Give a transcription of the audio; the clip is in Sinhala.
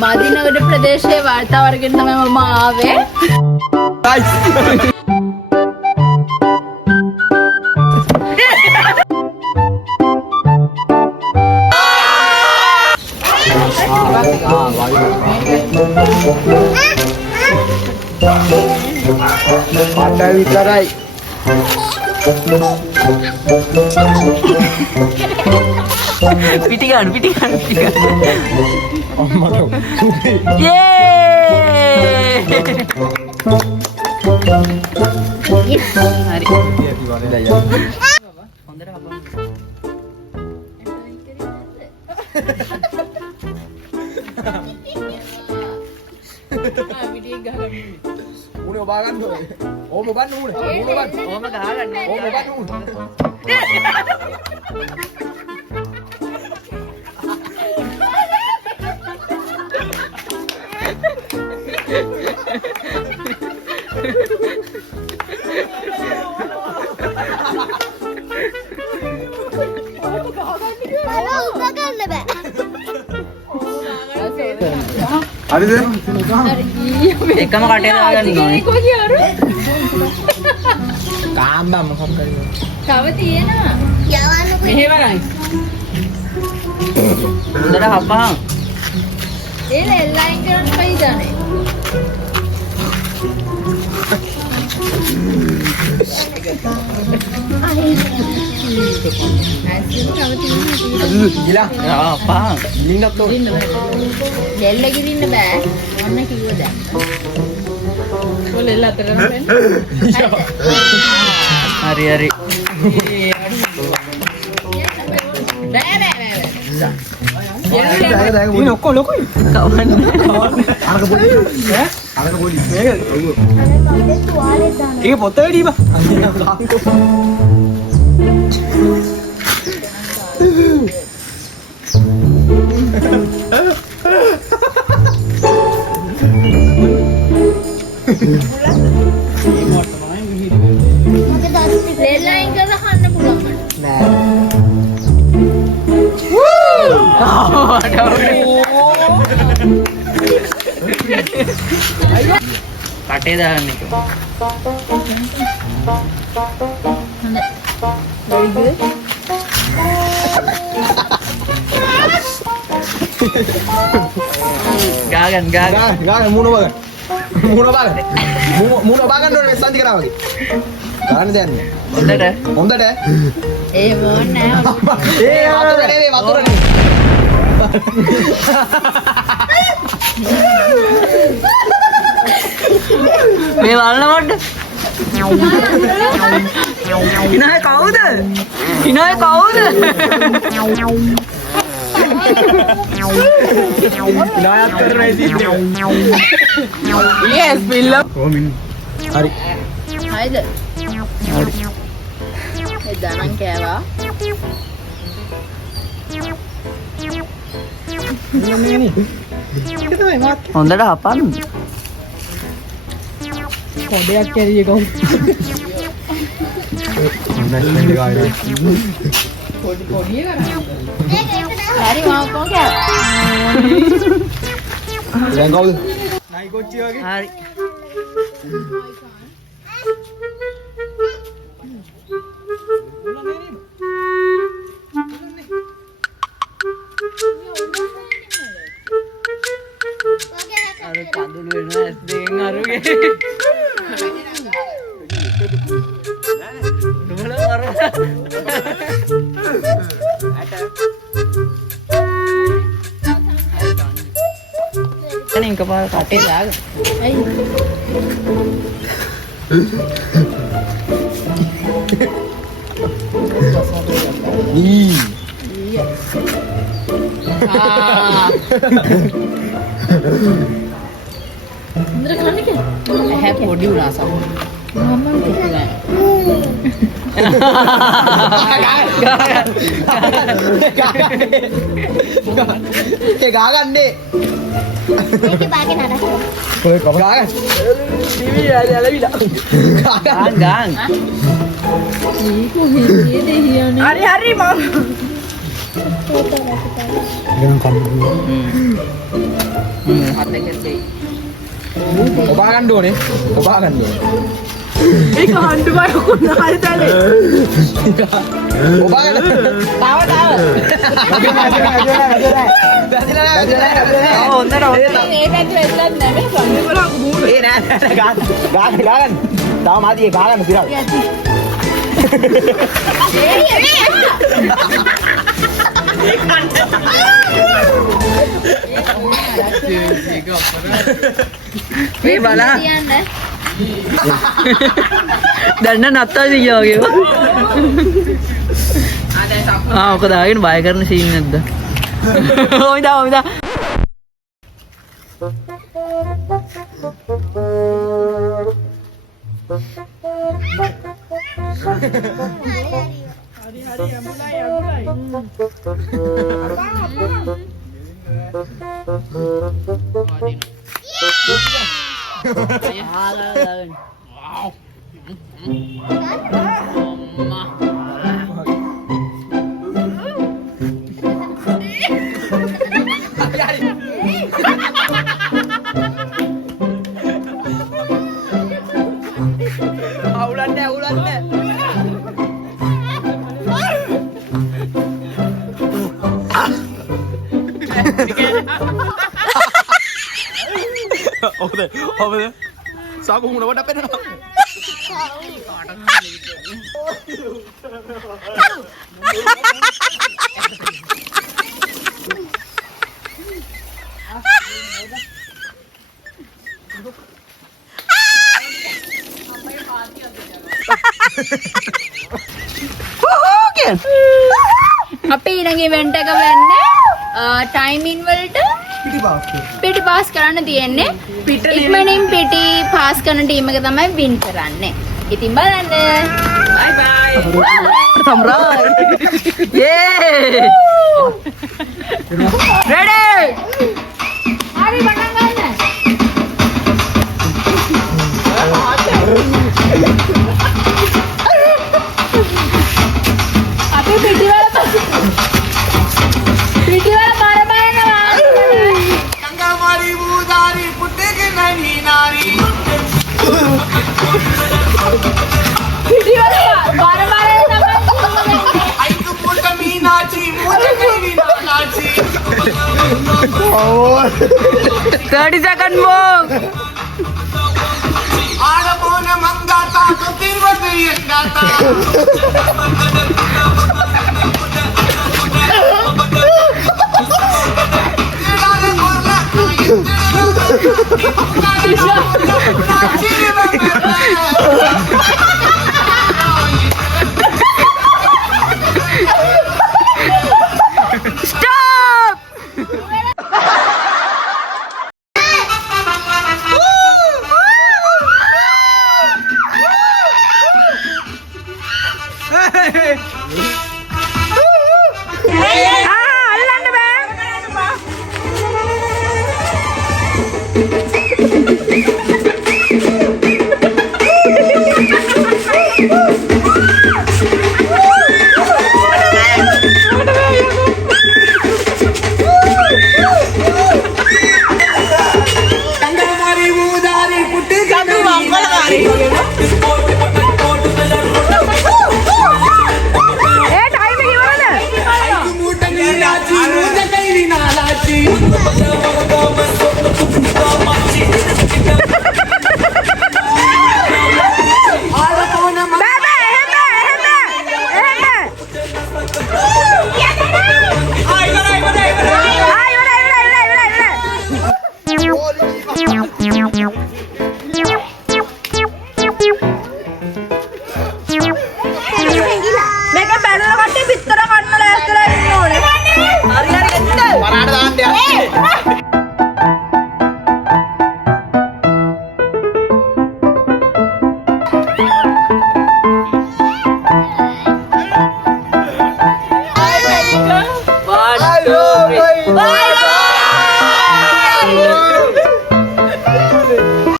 මදිනගොඩ ප්‍රදේශයේ වාර්තාවර්ගෙන් තමයි මම ආවේ. පාටයි විතරයි. පිටි ගන්න. අම්මට යේ! හරි. හොඳට හපන්න. උනේ ඔබා ගන්න ඕනේ. ඕම ඔබන්න උනේ. ඕම ගහගන්න. ඕම ඔබන්න උනේ. හරිද? එකම කටේ දාගන්න ඕනේ. කාම්බා මොකක් කරන්නේ? තව තියෙනවා. මෙහෙවරයි. හොඳට හපහන්. ඒ ලයින් කරන් පයිදානේ. ගිලා. ආ පහන්. ලින්නත් ඕනේ. දෙල්ල ගිරින්න බෑ. ඔන්න කිව්ව දැන්. ඔය ලෙල්ල අතර නෑ. හරි. බෑ. ඉතින් ඔක්කොම ලොකුයි. කවන්න. අරක පොඩි. ඈ? අරක පොඩි. මේක ඒක පොත වැඩි බා. ලයින් කරලා කන්න පුළුවන්. නෑ. කටේ දාන්න එක. Very good. ගාගන්න. ගාන මූණ බලන්න. මූණ බලන්න ඕනේ සන්ති කරා වගේ. ගාන දෙන්න. හොඳට. ඒ මොන් නෑ. ඒ වතුර නෙවෙයි. මේ වල්න මොඩ. ඉනාය කවුද? නායත් කරන්නේ ඉතින්. Yes, පිල්ල. හරි. හයිද? ඒ දනන් කෑවා. හොඳට හපන්න. කොඩයක් කැරිය කවුද? පොඩි කරා. හරි මම කොහොමද? දැන් කවුද? නයි කොච්චි වගේ. හරි. අර කඳුළු වෙනවා ඇස් දෙකෙන් අරුගේ. දුවල වරන. අනේ එකපාර කටේ දාගන්න. ඇයි? ඊ. ඉන්ද්‍ර කන්නේ කෑ? ඇහැ පොඩි වුණා සම. මම කිව්වා. ඒ ගාගන්නේ. මේක බාගෙන අර. ඔය කව ගාගන්න. ටීවී ඇලවිලා. ගාන්. ඊකෝ හිතේ දෙහියනේ. හරි මම. Jangan kan dulu. හත් එක දෙයි. Coba kan dulu nih. Coba kan dulu. ඒක හඬු බරකුණ හරි තැලේ. Coba kan. තාව තාව. හොඳට හොඳට. මේ පැත්ත වෙන්නත් නැමෙ සම්මේවලක මූණ. Gagan. Tahu mati gagan tidak. මේ බලන්න. කියන්නේ දැන්න නත්තල් දිගා වගේ. ඔක දාගෙන බය කරන සීන් නැද්ද? ඔයිදා. Apa deh? Sabu mau dapat apa nih? අපි ඊළඟ ඉවෙන්ට් එක වෙන්නේ ටයිමින් වලට පිටි පාස් කරන්න තියෙන්නේ. ඉක්මනින් පිටි පාස් කරන ටීම් එක තමයි වින් කරන්නේ. ඉතින් බලන්න. බයි බයි. සම්රාජ්. යේ. රෙඩි. හරි පටන් ගන්න. අපි පිටි වල බර බලනවා. Mari budari putte ke nahi nari. පිටි වල බර තමයි. Aiku putte meenachi putte meenachi. 30 second more. Aada pona mangata to tirvate yengata. Stop. අල්ලන්න බෑ. ඒ ටයිම් එක ඉවරද?